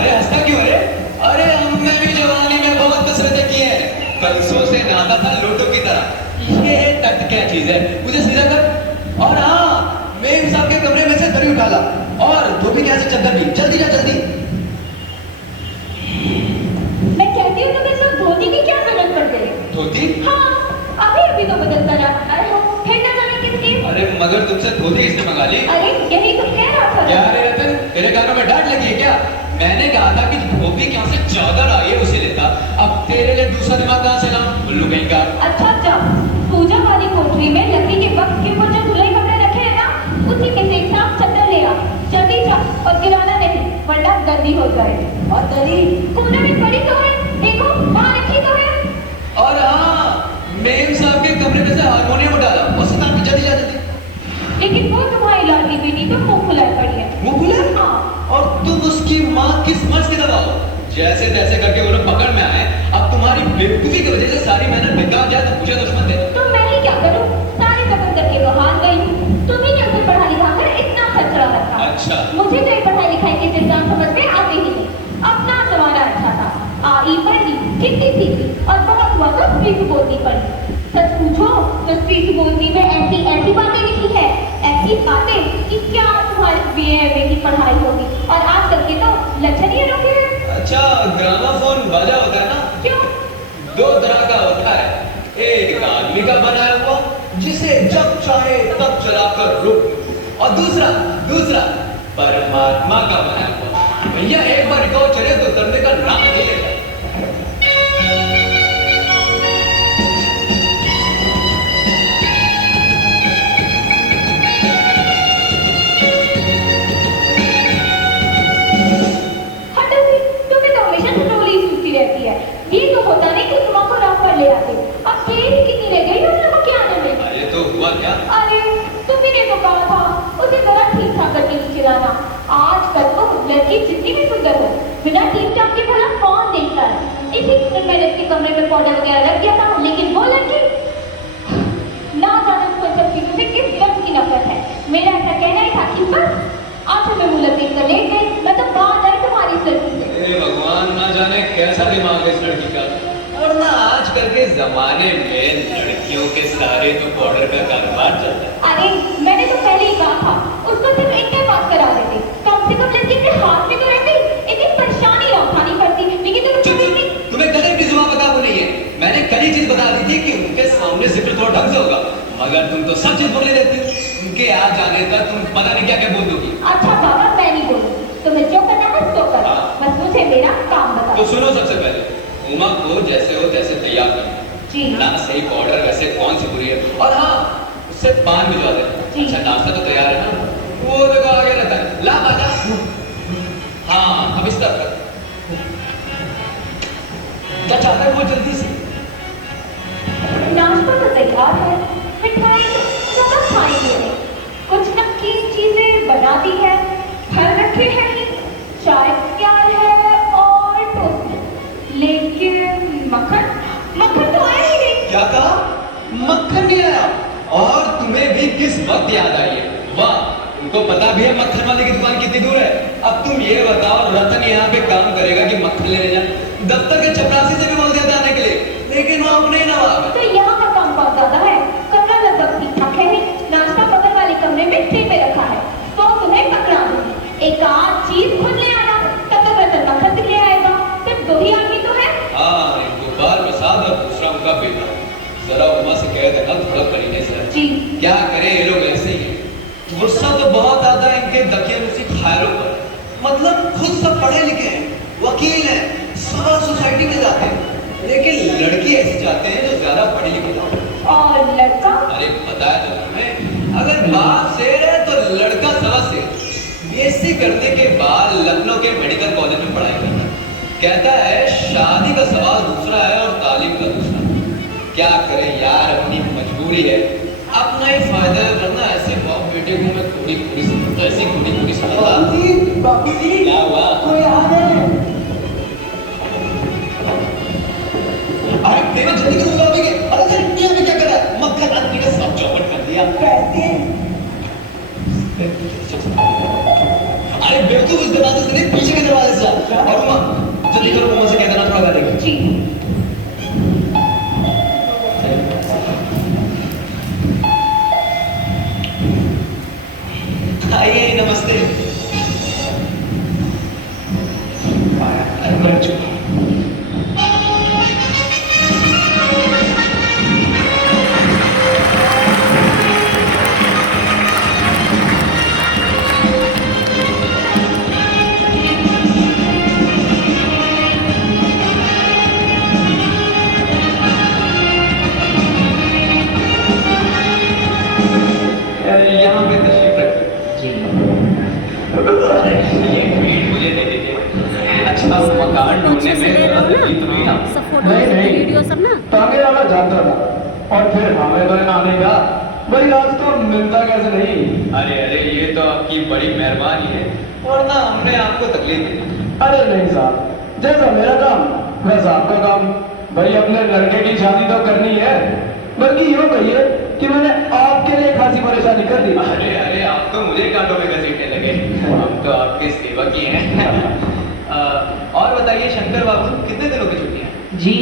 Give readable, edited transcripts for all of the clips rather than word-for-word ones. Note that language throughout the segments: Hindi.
अरे हंसता क्यों है? अरे हमने भी जवानी में बहुत कसरतें की हैं, कलसों से नहाता था लोटो की तरह। ये तख्त क्या चीज है, मुझे सीधा कर। और हाँ, मेम साहब के कमरे में से दरी उठा ला, और धोबी के यहाँ से चद्दर भी। जल्दी जा जल्दी। मैं कहती हूँ तुम्हें सब धोती की क्या जरूरत पड़ गई? धोती? हाँ, अभी अभी तो बदलता रहा है, फिर न जाने किसकी। अरे मगर तुमसे धोती किसने मंगा ली? अरे यही तो कह रहा था। क्या रे रतन, तेरे कानों में डांट लगी है क्या? मैंने कहा था कि धोबी के यहाँ से चादर आई है उसे लेता। अब तेरे लिए दूसरा दिमाग कहाँ से लाऊं? उल्लू कहीं का। अच्छा जा, पूजा वाली कोठरी में लकड़ी के वक्त के वो जो धुलाई कपड़े रखे हैं ना, उसी में से एक साफ चद्दर ले आ। जल्दी जा, और गिराना नहीं, वरना गंदी हो जाए। और दरी कोने में पड़ी तो है, देखो वहाँ रखी तो है। और हाँ, मेम साहब के कमरे में से हारमोनियम उठाला, उसे काम की जल्दी जा जल्दी। लेकिन वो तुम्हारी लाडली बेटी तो मुंह फुलाए पड़ी है। मुंह फुलाए? हाँ। और तुम उसकी माँ किस मर्ज की दबाओ? जैसे तैसे करके वो लोग पकड़ में आए। अब तुम्हारी बेवकूफी की वजह से सारी मेहनत बेकार जाए तो मुझे दुश्मन दे। तो मैं ही क्या करूं? सारे कदम करके तो हार गई हूँ। तुम ही ने उसे पढ़ा लिखा कर इतना खचरा रखा। अच्छा। मुझे तो ये पढ़ाई लिखाई के सिद्धांत समझ में आते ही नहीं। अपना जमाना अच्छा था, आई पढ़ी, हिंदी सीखी, और बहुत हुआ तो स्पीच बोलनी पड़ी। सच पूछो तो स्पीच बोलनी में ऐसी ऐसी बातें लिखी है, ऐसी बातें कि क्या तुम्हारे बीए की पढ़ाई होगी। और आजकल के तो लक्षण ही अनोखे हैं। अच्छा, ग्रामाफोन बाजा होता है ना? क्यों? दो तरह का होता है। एक आदमी का बनाया हुआ, जिसे जब चाहे तब चलाकर रुक, और दूसरा दूसरा परमात्मा का बनाया हुआ। भैया एक बार रिकॉर्ड चले तो दर्द का नाम नहीं लेता। तुम्हें तो हमेशा स्लोली सूझती रहती है। ये तो होता नहीं कि तुम को राह पर ले आते। अब तेल कितनी ले गई उस लोगों के आने में? अरे तो हुआ क्या? अरे तुम्ही ने तो कहा था उसे जरा ठीक ठाक करके खिलाना। आजकल तो लड़की जितनी भी सुंदर हो, बिना ठीक ठाक के भला कौन देखता है? इसी दिन मैंने इसके कमरे में पाउडर वगैरह रख दिया था, लेकिन वो लड़की ना जाने उसको सब चीजों से किस दर्द की नफरत है। मेरा ऐसा कहना ही था कि बस आंखों में मुंह लपेट कर लेट गई। मैं तो बात आई तुम्हारी इस लड़की से। हे भगवान, ना जाने कैसा दिमाग है इस लड़की का। और ना आजकल के जमाने में लड़कियों के सारे तो पाउडर का कारोबार चलता है। अरे मैंने तो पहले ही कहा था उसको सिर्फ इनके पास करा देते, कम से कम लड़की के हाथ में तो रहती, इतनी परेशानी ना उठानी पड़ती। लेकिन तुम्हें कल की जुबान बता नहीं है। मैंने कल ही चीज बता दी थी कि उनके सामने जिक्र थोड़ा ढंग से होगा, मगर तुम तो सब चीज बोलने देती हो। उनके आ जाने तक तुम पता नहीं क्या क्या बोल दोगी। अच्छा बाबा, मैं नहीं बोलूँ, तुम्हें जो करना है सो करो, बस मुझे मेरा काम बताओ। तो सुनो, सबसे पहले उमा को जैसे हो तैसे तैयार करना जी। ना सही पाउडर वैसे कौन सी बुरी है। और हाँ, उससे पान भिजवा दे। अच्छा, नाश्ता तो तैयार है ना? वो देखो आगे रहता है, ला बाजा। हाँ, अब इस तरफ कर। क्या चाहता है वो जल्दी से? नाश्ता तो तैयार है, मिठाई ज्यादा खाएंगे नहीं, कुछ नमकीन चीजें बना दी है, फल रखे हैं ही, चाय तैयार है और टोस्ट। लेकिन मक्खन मक्खन तो आया ही नहीं। क्या कहा? मक्खन नहीं आया? और तुम्हें भी किस वक्त याद आई है? वाह, तुमको पता भी है मक्खन वाले की दुकान कितनी दूर है। अब तुम ये बताओ, रतन यहाँ पे काम करेगा कि मक्खन लेने जा? दफ्तर के चपरासी से भी बोल दिया था आने के लिए, लेकिन वो अपने नवाब है। तो यहाँ का काम बहुत ज्यादा है, कमरा लगभग ठीक ठाक है ही, नाश्ता बगल वाले कमरे में ट्रे पे रखा है, तो तुम्हें पकड़ा दूंगी। एक आध चीज खुद ले आना, तब तक रतन मक्खन ले आएगा। सिर्फ दो ही आदमी तो है। हाँ, एक गोपाल प्रसाद और दूसरा उनका बेटा। जरा उमा से कह देना थोड़ा करीने से। जी। क्या करें, ये लोग ऐसे ही हैं। गुस्सा तो बहुत आता है इनके दकियानुसी ख्यालों पर। मतलब खुद सब पढ़े लिखे हैं, वकील हैं, सभा सोसाइटी में जाते हैं, लेकिन लड़की ऐसे चाहते हैं जो ज्यादा पढ़ी लिखी ना। और लड़का? अरे पता है तो तुम्हें, अगर बाप शेर है तो लड़का सवा शेर। बीएससी करने के बाद लखनऊ के मेडिकल कॉलेज में पढ़ाई करता है। कहता है शादी का सवाल दूसरा है और तालीम का दूसरा। क्या करें यार, अपनी मजबूरी है, अपना ही फायदा है, वरना ऐसे बाप बेटे को मैं थोड़ी थोड़ी समझता, ऐसी थोड़ी थोड़ी समझता। बाबूजी, क्या हुआ? कोई आ गए? अरे तेरे जल्दी से उतार देंगे। अरे सर, इंडिया में क्या कर रहा है? मक्खन आदमी ने सब चौपट कर दिया। कैसे? अरे बेवकूफ, उस दरवाजे से नहीं, पीछे के दरवाजे से। और कर चुका हूँ। यहाँ पे तशरीफ रखिए। जी ये भीड़ मुझे दे दीजिए। अच्छा मकान ढूंढने में लगी तो नहीं ना? सब फोटो नहीं, नहीं। वीडियो सब ना तांगे वाला जानता था और फिर हमें तो आने का भाई आज तो मिलता कैसे नहीं। अरे अरे ये तो आपकी बड़ी मेहरबानी है, वरना हमने आपको तकलीफ दी। अरे नहीं साहब, जैसा मेरा काम वैसा आपका काम। भाई अपने लड़के की शादी तो करनी है, बल्कि यूँ कहिए कि मैंने आपके लिए खासी परेशानी कर दी। अरे अरे आप तो मुझे कांटों में घसीटने लगे, हम तो आपके सेवक ही हैं। और बताइए शंकर बाबू, कितने दिनों की छुट्टियां? जी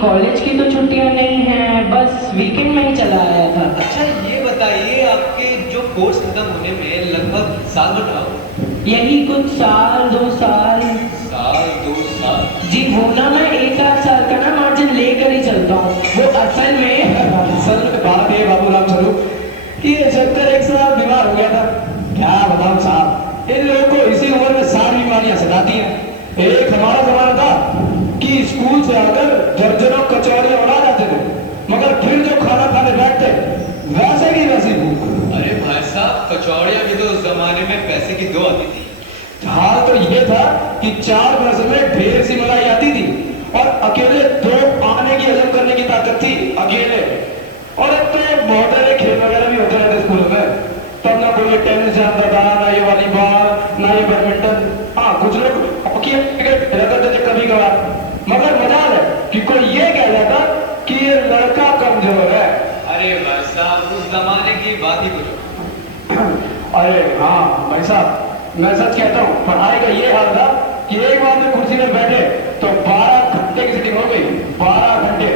कॉलेज की तो छुट्टियां नहीं हैं, बस वीकेंड में ही चला आया था। अच्छा ये बताइए, आपके जो कोर्स खत्म होने में लगभग साल भर रहा हो? यही कुछ साल 2 साल। साल 2 साल? जी वो ना मैं 1 साल का ना मार्जिन लेकर ही चलता हूँ। वो असल में बात है बाबूराम स्वरूप कि ये शंकर एक साल बीमार हो गया था। क्या बताऊं साहब, इन लोगों को इसी उम्र में सारी बीमारियां सताती हैं। एक हमारा जमाना था कि स्कूल से आकर दर्जनों कचौड़ियां उड़ा जाते थे, मगर फिर जो खाना खाने बैठते वैसे की वैसी भूख। अरे भाई साहब, कचौड़ियाँ भी तो उस जमाने में पैसे की 2 आती थी। हाल तो ये था कि 4 पैसे में ढेर सी मलाई आती थी और अकेले 2 आने की हजम करने की ताकत थी अकेले। और अब तो बहुत सारे खेल वगैरह भी होते रहते स्कूलों में, तब ना कोई टेनिस जानता था, ना ये वॉलीबॉल, ना ये बैडमिंटन। हाँ कुछ लोग हॉकी रहते थे कभी कभार, मगर मजा है कि कोई ये कह जाता कि ये लड़का कमजोर है। अरे भाई साहब, उस जमाने की बात ही कुछ। अरे हाँ भाई साहब, मैं सच कहता हूँ, पढ़ाई का ये हाल था कि एक बार में कुर्सी में बैठे तो 12 घंटे की सिटिंग हो गई। 12 घंटे।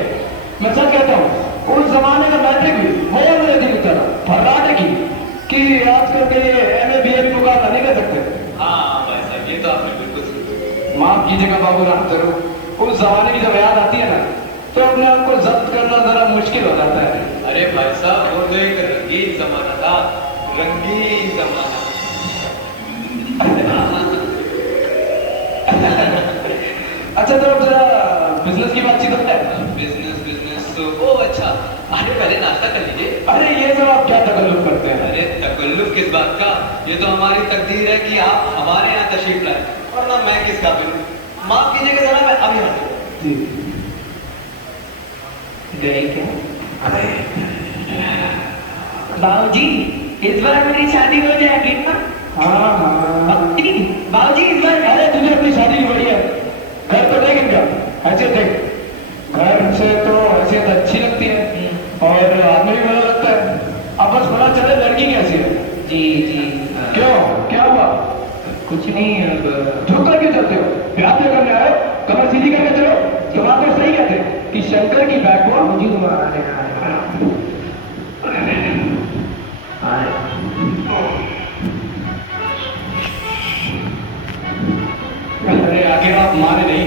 मैं सच कहता हूँ, उस जमाने का मैट्रिक भी वो मेरे दिल की तरह फर्राटे की कि आजकल के MA BA भी मुकाबला नहीं कर सकते। हाँ भाई साहब, ये तो आपने बिल्कुल सही कहा। माफ कीजिएगा बाबूराम जरूर, उस जमाने की जब याद आती है ना तो अपने आप को जब्त करना जरा मुश्किल हो जाता है। अरे भाई साहब, वो तो एक रंगीन जमाना था, रंगीन जमाना। अच्छा तो अब जरा बिजनेस की बातचीत होता है। बिजनेस बिजनेस तो ओ अच्छा, अरे पहले नाश्ता कर लीजिए। अरे ये सब आप क्या तकल्लुफ करते हैं। अरे तकल्लुफ किस बात का, ये तो हमारी तकदीर है कि आप हमारे यहाँ तशरीफ लाए, वरना मैं किस काबिल हूँ। माफ कीजिएगा जरा, मैं अभी हाजिर हूँ। जी गए क्या? बाबूजी इस बार मेरी शादी हो जाएगी ना? हाँ हाँ। बाबूजी इस बार अरे तुझे अपनी शादी की बड़ी है, घर तो देख इनका, हैसियत देख। घर से तो हैसियत अच्छी लगती है और आदमी भी बड़ा लगता है। अब बस पता चले लड़की कैसी है। जी जी क्यों, क्या हुआ? कुछ नहीं अब झुक कर क्यों चलते हो? प्यार से करने आए हो, कमर सीधी करके चलो। तुम्हारा तो सही कहते कि शंकर की बैकबोन मुझे तुम्हारा लेना है। अरे आगे आप माने नहीं।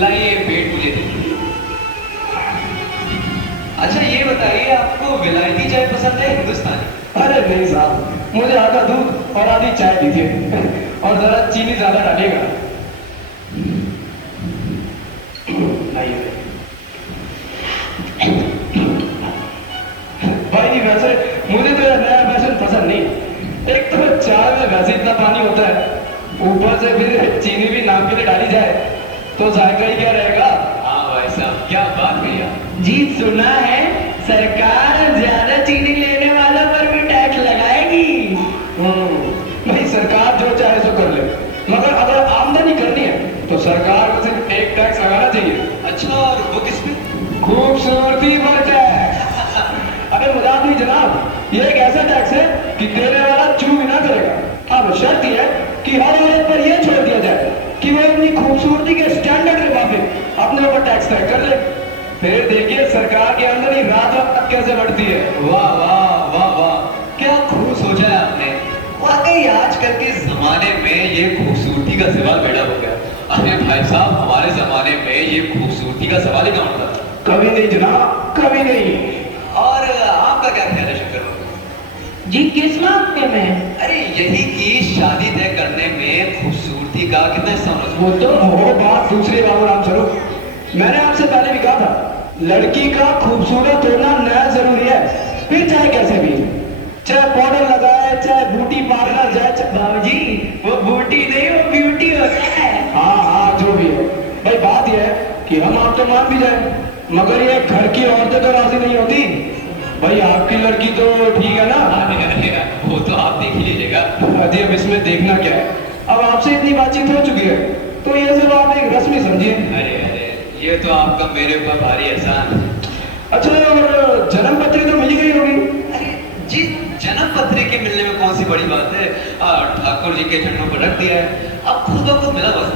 लाइए पेट मुझे दीजिए। अच्छा ये बताइए, आपको विलायती चाय पसंद है हिंदुस्तानी? अरे नहीं साहब, मुझे आधा दूध और आधी चाय दीजिए और जरा चीनी ज्यादा डालिएगा। लाइए। भाई वैसे मुझे तो यह नया फैशन पसंद नहीं। एक तो चाय में वैसे इतना पानी होता है, ऊपर से फिर चीनी भी नाम के लिए डाली जाए तो जायका ही क्या रहेगा। हाँ भाई साहब, क्या बात कही आप। जी सुना है सरकार ज्यादा चीनी लेने वालों पर भी टैक्स लगाएगी। नहीं, सरकार जो चाहे सो कर ले, मगर अगर आमदनी करनी है तो सरकार को सिर्फ एक टैक्स लगाना चाहिए। अच्छा, और वो किस पे? खूबसूरती पर टैक्स। अरे मजाक नहीं जनाब, ये एक ऐसा टैक्स है कि देने वाला चू भी ना करेगा। अब शर्त यह है कि हर औरत पर यह छोड़ दिया जाए कि वो अपनी खूबसूरती के स्टैंडर्ड के मुताबिक अपने ऊपर टैक्स तय कर ले। फिर देखिए सरकार की आमदनी रात रात कैसे बढ़ती है। वाह वाह वाह वाह, क्या खूब सोचा है आपने। वाकई आजकल के जमाने में ये खूबसूरती का सवाल पैदा हो गया। अरे भाई साहब, हमारे जमाने में ये खूबसूरती का सवाल ही कहाँ उठता था। कभी नहीं जनाब, कभी नहीं। और आपका क्या ख्याल है शंकर बाबू? जी किस मामले में? अरे यही कि शादी तय करने में खूबसूरती का कितना हिस्सा होना चाहिए? वो तो वो बात दूसरी बाबू राम स्वरूप, मैंने आपसे पहले भी कहा था, लड़की का खूबसूरत होना नया जरूरी है, फिर चाहे कैसे भी, चाहे पाउडर लगाए, चाहे ब्यूटी पार्लर जाए, बाबूजी वो बूटी नहीं, वो ब्यूटी होता है। हाँ हाँ जो भी है। भाई बात यह है कि हम आप तो मान भी जाए, मगर ये घर की औरतें तो राजी नहीं होती। भाई आपकी लड़की तो ठीक है ना? अरे वो तो आप देख ही लीजिएगा। अरे अब इसमें देखना क्या है, अब आपसे इतनी बातचीत हो चुकी है तो ये सब आप एक रस्मी समझिए। अरे अरे ये तो आपका मेरे ऊपर भारी एहसान। अच्छा, और जन्म पत्री तो मिल गई होगी? अरे जी, जन्म पत्री के मिलने में कौन सी बड़ी बात है? ठाकुर जी के झंडों पर रख दिया है, अब खुद ब खुद मिला बस।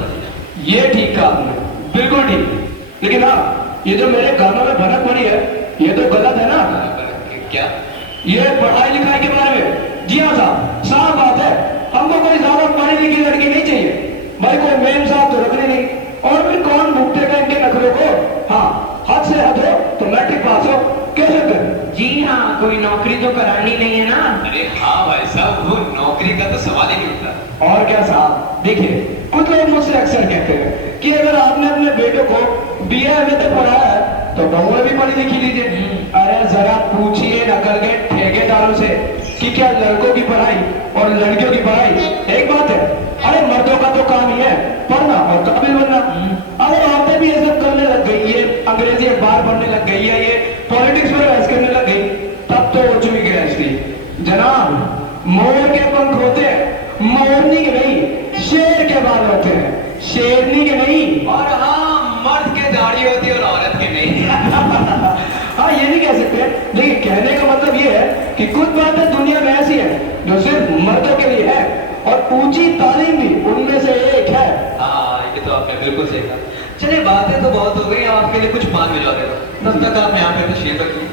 ये ठीक कहा आपने, बिल्कुल ठीक। लेकिन हाँ, ये जो मेरे कानों में भनक पड़ी है, ये तो गलत है ना? क्या? ये पढ़ाई लिखाई के बारे में? जी हाँ साहब, साफ बात है, हमको कोई ज्यादा पढ़ी लिखी लड़की नहीं चाहिए। भाई कोई मेम साहब तो रखने नहीं, और फिर कौन भुगतेगा इनके नखरों को? हाँ, हद से हद हो तो मैट्रिक पास हो, कैसे कर? जी हाँ, कोई नौकरी तो करानी नहीं है ना। अरे हाँ भाई साहब, वो नौकरी का तो सवाल ही नहीं उठता। और क्या साहब, देखिए कुछ लोग मुझसे अक्सर कहते हैं कि अगर आपने अपने बेटे को बीए में तो पढ़ाया है तो बहू में भी पढ़ी लिखी लीजिए। अरे जरा पूछिए नकल के ठेकेदारों से कि क्या लड़कों की पढ़ाई और लड़कियों की पढ़ाई एक बात है? अरे मर्दों का तो काम ही है पढ़ना और काबिल बनना। अरे औरतें भी ये सब करने लग गई, ये अंग्रेजी अखबार पढ़ने लग गई है, ये पॉलिटिक्स में बहस करने लग गई, तब तो हो चुकी है इसलिए। जनाब, मोर के पंख होते हैं, मोरनी के नहीं, शेर के बाल होते हैं, शेरनी के नहीं। और हाँ, मर्द के दाढ़ी होती है और औरत के नहीं। हाँ ये नहीं कह सकते, लेकिन कहने का मतलब ये है कि कुछ बातें दुनिया में ऐसी है जो सिर्फ मर्दों के लिए है, और ऊंची तालीम भी उनमें से एक है। हाँ ये तो आपने बिल्कुल सही कहा। चलिए बातें तो बहुत हो गई, आपके लिए कुछ पान भिजवा देता हूँ, तब तक आप यहाँ पे तशरीफ रखिए।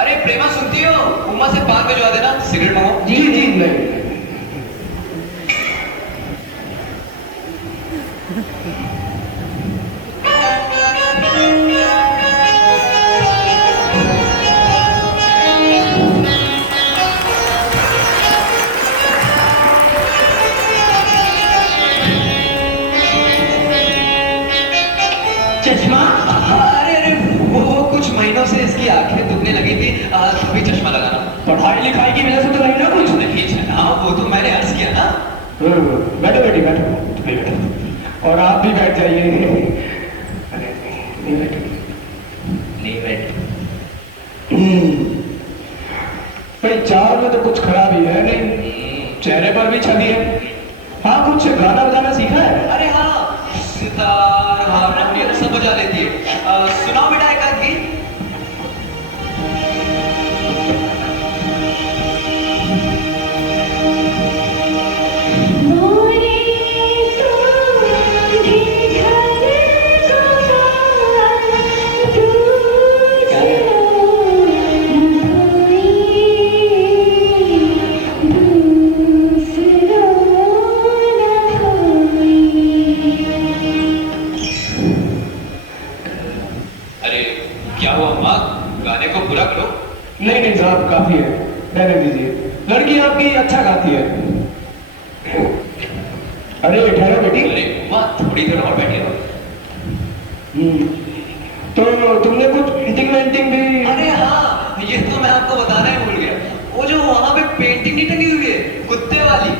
अरे प्रेमा सुनती हो, उमा से पान भिजवा देना, सिगरेट मंगाओ। जी जी नहीं। चश्मा? अरे अरे वो कुछ महीनों से इसकी आंखें दुखने लगी थी, तभी चश्मा लगाना। पढ़ाई लिखाई की वजह से तो नहीं ना कुछ कुछ? नहीं जनाब, वो तो मैंने अर्ज किया ना। बैठो बेटी बैठो, बैठो, और आप भी बैठ जाइए। अरे नहीं बैठो, नहीं बैठ। भाई चार में तो कुछ खराबी है नहीं, चेहरे पर भी छवि है। हाँ कुछ गाना बजाना सीखा है? अरे हाँ, सितार हारमोनियम सब बजा लेती है। सुनाओ बेटा एक आध गीत। अरे क्या हुआ माँ, गाने को पूरा करो। नहीं नहीं साहब काफी है, रहने दीजिए, लड़की आपकी अच्छा गाती है। अरे ठहरो बेटी। अरे माँ थोड़ी देर और बैठे रहो। तो तुमने कुछ पेंटिंग वेंटिंग भी? अरे हाँ, ये तो मैं आपको बताना ही भूल गया, वो जो वहां पे पेंटिंग नहीं टंगी हुई है कुत्ते वाली,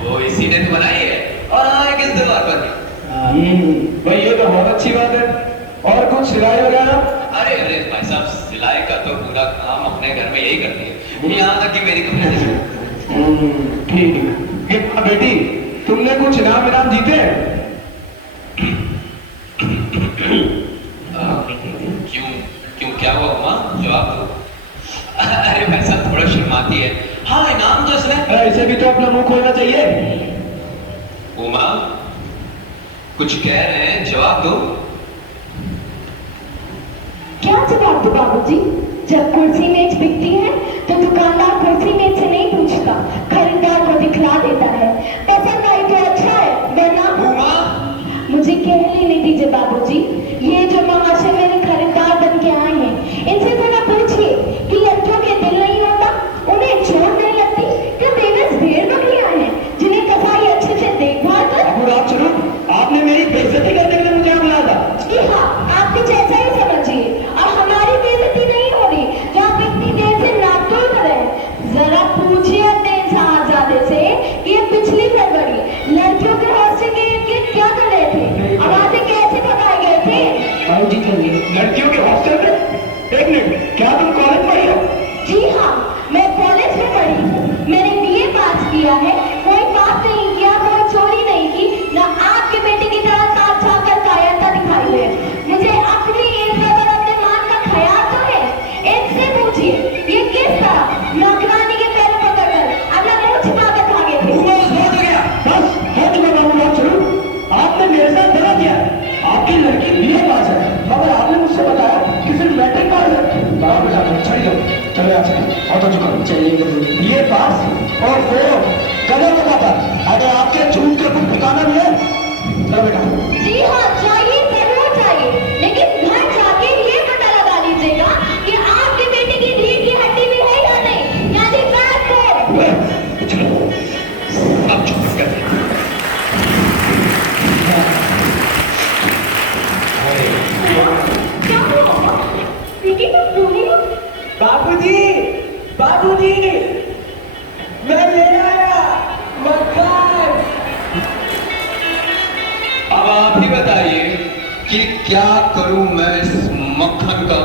वो इसी ने तो बनाई है। और हाँ, एक इस दीवार पर भी। भाई ये तो बहुत अच्छी बात है। और कुछ सिलाई वगैरह? अरे अरे भाई साहब, सिलाई का तो पूरा काम अपने घर में यही करती है, यहाँ तक कि मेरी कपड़े देखो। ठीक है। ये बेटी तुमने कुछ इनाम इनाम जीते हैं? क्यों क्यों क्या हुआ उमा, जवाब दो। अरे भाई साहब थोड़ा शर्माती है। हाँ इनाम तो इसने। ऐसे भी तो अपना मुंह खोलना चाहिए। उमा कुछ कह रहे हैं, जवाब दो। क्या जवाब दो बाबूजी? जब कुर्सी मेज बिकती है तो दुकानदार कुर्सी मेज से नहीं पूछता, खरीदार को दिखला देता है। पसंद आई तो लड़कियों के हॉस्टल में? एक मिनट, क्या तुम कॉलेज पढ़ी हो? जी हाँ, मैं कॉलेज में पढ़ी हूँ। मैंने बीए पास किया है। कोई बात नहीं किया, कोई चोरी नहीं की, ना आपके बेटे की तरह साथ जाकर कायरता दिखाई है। मुझे अपनी इज्जत और अपने मान का ख्याल तो है। इनसे पूछिए, ये किस तरह नौकरानी के पैर पकड़कर अपना मुंह छिपाकर भागे थे। बस हो गया, बस हो चुका बाबू, बात शुरू। आपने मेरे साथ धोखा किया है। आपकी लड़की बीए पास है, मगर आपने मुझसे बताया कि सिर्फ मैट्रिक पास है। बाबा बेटा छोड़ दो, चलो यहाँ से, बहुत हो चुका। चलिए बीए पास और वो कदर बताता, अगर आपके झूठ का कुछ ठिकाना भी है। चलो बेटा। जी हाँ, चाहिए, जरूर चाहिए, लेकिन घर जाके ये पता लगा लीजिएगा कि आपके बेटे की रीढ़ की हड्डी भी है या नहीं, यानी बैकबोन। चलो अब चुप कर दे। क्या हुआ? बेटी तो बोली हो। बाबूजी, बाबूजी, मैं ले आया मक्खन। अब आप ही बताइए कि क्या करूं मैं इस मक्खन का।